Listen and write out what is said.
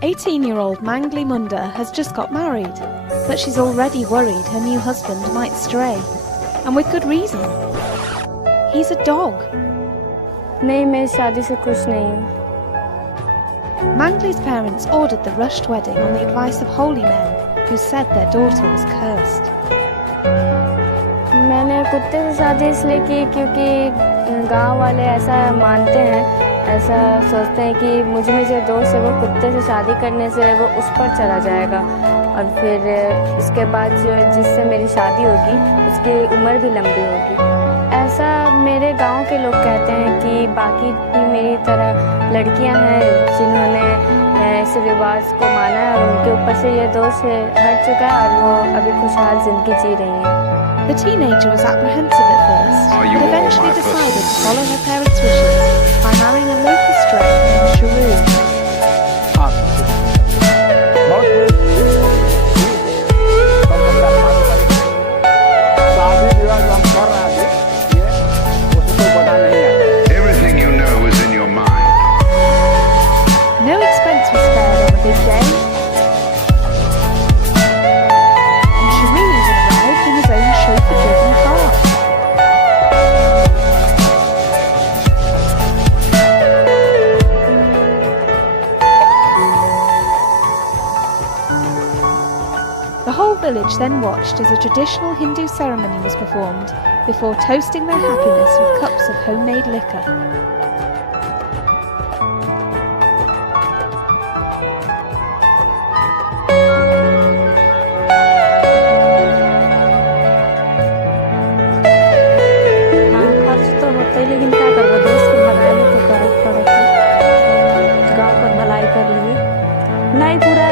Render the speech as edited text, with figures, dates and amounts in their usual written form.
18-year-old Mangli Munda has just got married, but she's already worried her new husband might stray, and with good reason. He's a dog. नहीं, मैं शादी से खुश नहीं हूँ. Mangli's parents ordered the rushed wedding on the advice of holy men, who said their daughter was cursed. मैंने कुत्ते से शादी इसलिए की क्योंकि गांव वाले ऐसा मानते हैं, ऐसा सोचते हैं कि मुझ में जो दोस्त है वो कुत्ते से शादी करने से वो उस पर चला जाएगा और फिर इसके बाद जो जिससे मेरी शादी होगी उसकी उम्र भी लंबी होगी. ऐसा मेरे गांव के लोग कहते हैं कि बाकी भी मेरी तरह लड़कियां हैं जिन्होंने इस रिवाज को माना है और उनके ऊपर से ये दोष हट चुका है और वो अभी खुशहाल जिंदगी जी रही हैं. The teenager was apprehensive at first, but eventually decided to follow her parents' wishes by marrying a local stray named Sharu. Everything you know is in your mind. No expense was spared on the big day, and Sharu even arrived in his own chauffeur-driven car. The whole village then watched as a traditional Hindu ceremony was performed before toasting their happiness with cups of homemade liquor. हाँ, खर्च तो होता ही, लेकिन क्या कर रहे, देश की भलाई में तो करे पड़े, गाँव का भलाई कर लिए. नहीं, पूरा